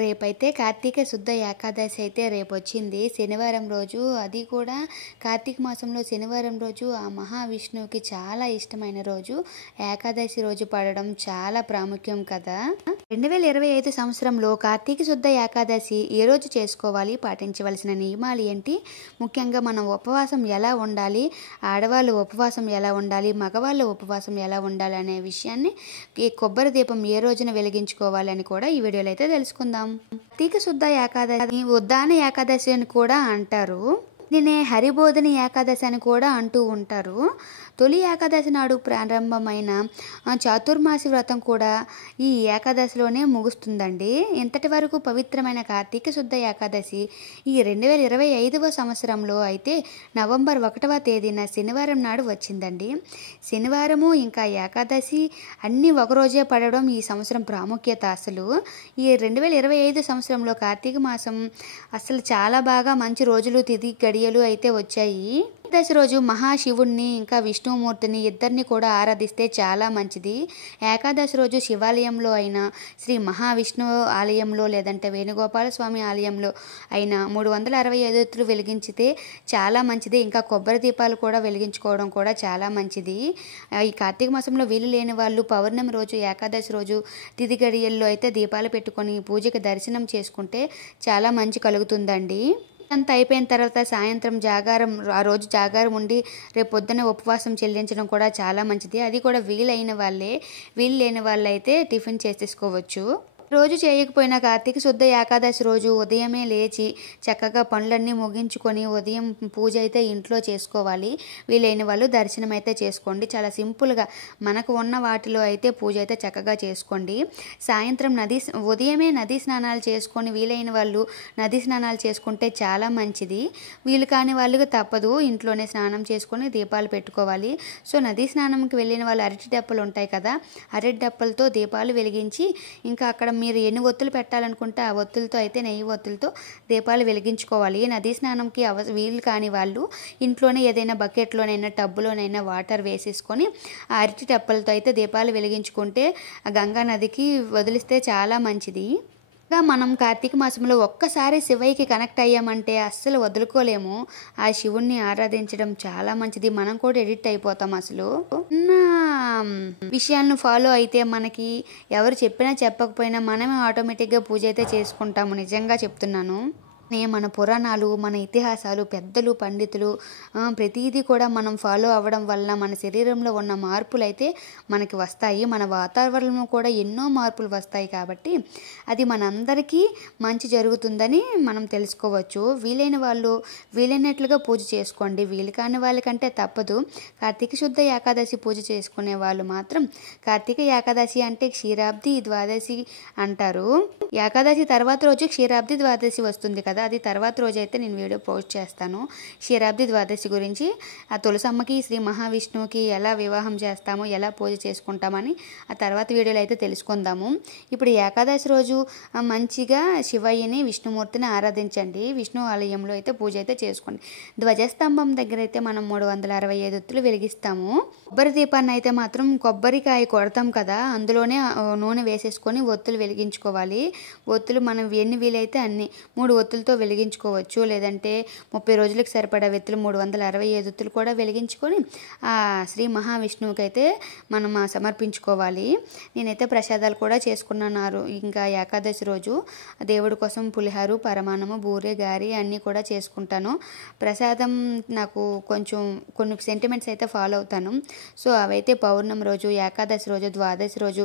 రేపైతే కార్తీక శుద్ధ ఏకాదశి అయితే రేపొచ్చింది శనివారం రోజు. అది కూడా కార్తీక మాసంలో శనివారం రోజు ఆ మహావిష్ణువుకి చాలా ఇష్టమైన రోజు. ఏకాదశి రోజు పడడం చాలా ప్రాముఖ్యం కదా. 2025 సంవత్సరంలో కార్తీక శుద్ధ ఏకాదశి ఏ రోజు చేసుకోవాలి, పాటించవలసిన నియమాలు ఏంటి, ముఖ్యంగా మనం ఉపవాసం ఎలా ఉండాలి, ఆడవాళ్ళు ఉపవాసం ఎలా ఉండాలి, మగవాళ్ళు ఉపవాసం ఎలా ఉండాలి అనే విషయాన్ని, ఈ కొబ్బరి దీపం ఏ రోజున వెలిగించుకోవాలని కూడా ఈ వీడియోలో అయితే తెలుసుకుందాం. కార్తీక శుద్ధ ఏకాదశి ఉద్దాన ఏకాదశి అని కూడా అంటారు. దీన్ని హరిబోధిని ఏకాదశి అని కూడా అంటూ ఉంటారు. తొలి ఏకాదశి నాడు ప్రారంభమైన చాతుర్మాసి వ్రతం కూడా ఈ ఏకాదశిలోనే ముగుస్తుందండి. ఇంతటి వరకు పవిత్రమైన కార్తీక శుద్ధ ఏకాదశి ఈ 2025వ సంవత్సరంలో అయితే నవంబర్ 1వ తేదీన శనివారం నాడు వచ్చిందండి. శనివారము ఇంకా ఏకాదశి అన్నీ ఒకరోజే పడడం ఈ సంవత్సరం ప్రాముఖ్యత. అసలు ఈ 2025 సంవత్సరంలో కార్తీక మాసం అసలు చాలా బాగా మంచి రోజులు, తిథి గడియలు అయితే వచ్చాయి. ఏకాదశి రోజు మహాశివుణ్ణి ఇంకా విష్ణుమూర్తిని ఇద్దరిని కూడా ఆరాధిస్తే చాలా మంచిది. ఏకాదశి రోజు శివాలయంలో అయినా, శ్రీ మహావిష్ణు ఆలయంలో లేదంటే వేణుగోపాల స్వామి ఆలయంలో అయినా 365 ఒత్తులు వెలిగించితే చాలా మంచిది. ఇంకా కొబ్బరి దీపాలు కూడా వెలిగించుకోవడం కూడా చాలా మంచిది. ఈ కార్తీక మాసంలో వీలు లేని వాళ్ళు పౌర్ణమి రోజు, ఏకాదశి రోజు తిథి గడియల్లో అయితే దీపాలు పెట్టుకొని పూజకి దర్శనం చేసుకుంటే చాలా మంచి కలుగుతుందండి. అంతా అయిపోయిన తర్వాత సాయంత్రం జాగారం, ఆ రోజు జాగారం ఉండి రేపు పొద్దున ఉపవాసం చెల్లించడం కూడా చాలా మంచిది. అది కూడా వీలు లేని వాళ్ళైతే టిఫిన్ చేసేసుకోవచ్చు. రోజు చేయకపోయినా కార్తీక శుద్ధ ఏకాదశి రోజు ఉదయమే లేచి చక్కగా పనులన్నీ ముగించుకొని ఉదయం పూజ అయితే ఇంట్లో చేసుకోవాలి. వీలైన వాళ్ళు దర్శనం అయితే చేసుకోండి. చాలా సింపుల్గా మనకు ఉన్న వాటిలో అయితే పూజ అయితే చక్కగా చేసుకోండి. సాయంత్రం ఉదయమే నదీ స్నానాలు చేసుకొని వీలైన వాళ్ళు నదీ స్నానాలు చేసుకుంటే చాలా మంచిది. వీలు కాని వాళ్ళకి తప్పదు, ఇంట్లోనే స్నానం చేసుకొని దీపాలు పెట్టుకోవాలి. సో నదీ స్నానంకి వెళ్ళిన వాళ్ళు అరటి డప్పలు ఉంటాయి కదా, అరటి డప్పలతో దీపాలు వెలిగించి ఇంకా అక్కడ మీరు ఎన్ని ఒత్తులు పెట్టాలనుకుంటే ఆ ఒత్తులతో అయితే నెయ్యి ఒత్తులతో దీపాలు వెలిగించుకోవాలి. నదీ స్నానంకి వీలు కాని వాళ్ళు ఇంట్లోనే ఏదైనా బకెట్లోనైనా టబ్బులోనైనా వాటర్ వేసేసుకొని ఆ అరటి టప్పలతో అయితే దీపాలు వెలిగించుకుంటే ఆ గంగా నదికి వదిలిస్తే చాలా మంచిది. మనం కార్తీక మాసంలో ఒక్కసారి శివయ్యకి కనెక్ట్ అయ్యామంటే అస్సలు వదులుకోలేము. ఆ శివుణ్ణి ఆరాధించడం చాలా మంచిది. మనం కూడా ఎడిక్ట్ అయిపోతాం. అసలు విషయాలను ఫాలో అయితే మనకి ఎవరు చెప్పినా చెప్పకపోయినా మనమే ఆటోమేటిక్గా పూజ అయితే చేసుకుంటాము. నిజంగా చెప్తున్నాను. మన పురాణాలు, మన ఇతిహాసాలు, పెద్దలు, పండితులు ప్రతిదీ కూడా మనం ఫాలో అవ్వడం వల్ల మన శరీరంలో ఉన్న మార్పులు అయితే మనకి వస్తాయి. మన వాతావరణంలో కూడా ఎన్నో మార్పులు వస్తాయి. కాబట్టి అది మనందరికీ మంచి జరుగుతుందని మనం తెలుసుకోవచ్చు. వీలైన వాళ్ళు వీలైనట్లుగా పూజ చేసుకోండి. వీలు కాని వాళ్ళకంటే తప్పదు. కార్తీక శుద్ధ ఏకాదశి పూజ చేసుకునే వాళ్ళు మాత్రం కార్తీక ఏకాదశి అంటే క్షీరాబ్ది ద్వాదశి అంటారు. ఏకాదశి తర్వాత రోజు క్షీరాబ్ది ద్వాదశి వస్తుంది కదా, అది తర్వాత రోజు అయితే నేను వీడియో పోస్ట్ చేస్తాను క్షీరాబ్ది ద్వాదశి గురించి. ఆ తులసమ్మకి శ్రీ మహావిష్ణువుకి ఎలా వివాహం చేస్తామో, ఎలా పూజ చేసుకుంటామని ఆ తర్వాత వీడియోలో అయితే తెలుసుకుందాము. ఇప్పుడు ఏకాదశి రోజు మంచిగా శివయ్యని, విష్ణుమూర్తిని ఆరాధించండి. విష్ణు ఆలయంలో అయితే పూజ అయితే చేసుకోండి. ధ్వజస్తంభం దగ్గర అయితే మనం 365 ఒత్తులు వెలిగిస్తాము. కొబ్బరి దీపాన్ని అయితే మాత్రం కొబ్బరికాయ కొడతాం కదా, అందులోనే నూనె వేసేసుకొని ఒత్తులు వెలిగించుకోవాలి. ఒత్తులు మనం ఎన్ని వీలైతే అన్ని 3 ఒత్తులతో వెలిగించుకోవచ్చు. లేదంటే 30 రోజులకు సరిపడా వెత్తులు 365 ఒత్తులు కూడా వెలిగించుకొని ఆ శ్రీ మహావిష్ణువుకి అయితే మనం సమర్పించుకోవాలి. నేనైతే ప్రసాదాలు కూడా చేసుకున్నాను. ఇంకా ఏకాదశి రోజు దేవుడి కోసం పులిహారు, పరమాన్నము, బూరె, గారి అన్నీ కూడా చేసుకుంటాను. ప్రసాదం నాకు కొన్ని సెంటిమెంట్స్ అయితే ఫాలో అవుతాను. సో అవైతే పౌర్ణమి రోజు, ఏకాదశి రోజు, ద్వాదశి రోజు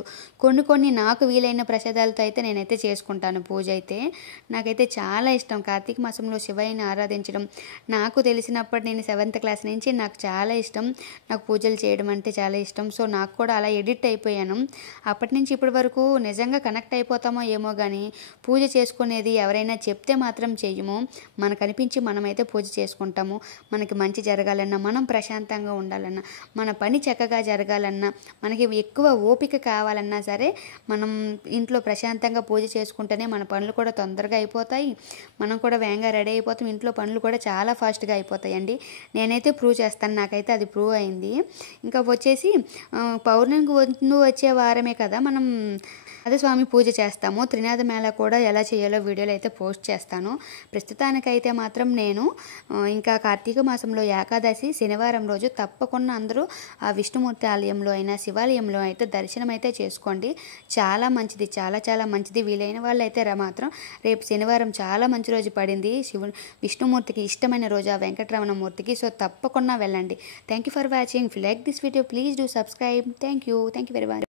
కొన్ని నాకు వీలైన ప్రసాదాలతో అయితే నేనైతే చేసుకుంటాను పూజ అయితే. నాకైతే చాలా ఇష్టం కార్తీక మాసంలో శివయ్యని ఆరాధించడం. నాకు తెలిసినప్పటి నేను 7th క్లాస్ నుంచి నాకు చాలా ఇష్టం. నాకు పూజలు చేయడం అంటే చాలా ఇష్టం. సో నాకు కూడా అలా ఎడిక్ట్ అయిపోయాను. అప్పటి నుంచి ఇప్పటి వరకు నిజంగా కనెక్ట్ అయిపోతామో ఏమో కానీ పూజ చేసుకునేది ఎవరైనా చెప్తే మాత్రం చెయ్యము. మనకు అనిపించి మనమైతే పూజ చేసుకుంటాము. మనకి మంచి జరగాలన్నా, మనం ప్రశాంతంగా ఉండాలన్నా, మన పని చక్కగా జరగాలన్నా, మనకి ఎక్కువ ఓపిక కావాలన్నా సరే మనం ఇంట్లో ప్రశాంతంగా పూజ చేసుకుంటేనే మన పనులు కూడా తొందరగా అయిపోతాయి. మనం కూడా వేగంగా రెడీ అయిపోతాం. ఇంట్లో పనులు కూడా చాలా ఫాస్ట్గా అయిపోతాయండి. నేనైతే ప్రూవ్ చేస్తాను, నాకైతే అది ప్రూవ్ అయింది. ఇంకా వచ్చేసి పౌర్ణమికి వచ్చే వారమే కదా మనం స్వామి పూజ చేస్తాము. త్రినాథ మేళ కూడా ఎలా చేయాలో వీడియోలో అయితే పోస్ట్ చేస్తాను. ప్రస్తుతానికైతే మాత్రం నేను ఇంకా కార్తీక మాసంలో ఏకాదశి శనివారం రోజు తప్పకుండా అందరూ ఆ విష్ణుమూర్తి ఆలయంలో అయినా శివాలయంలో అయితే దర్శనం అయితే చేసుకోండి. చాలా మంచిది, చాలా చాలా మంచిది. వీలైన వాళ్ళు అయితే మాత్రం రేపు శనివారం చాలా మంచి రోజు పడింది. విష్ణుమూర్తికి ఇష్టమైన రోజు ఆ వెంకటరమణ మూర్తికి. సో తప్పకుండా వెళ్ళండి. Thank you for watching. If you like this video please do subscribe. Thank you very much.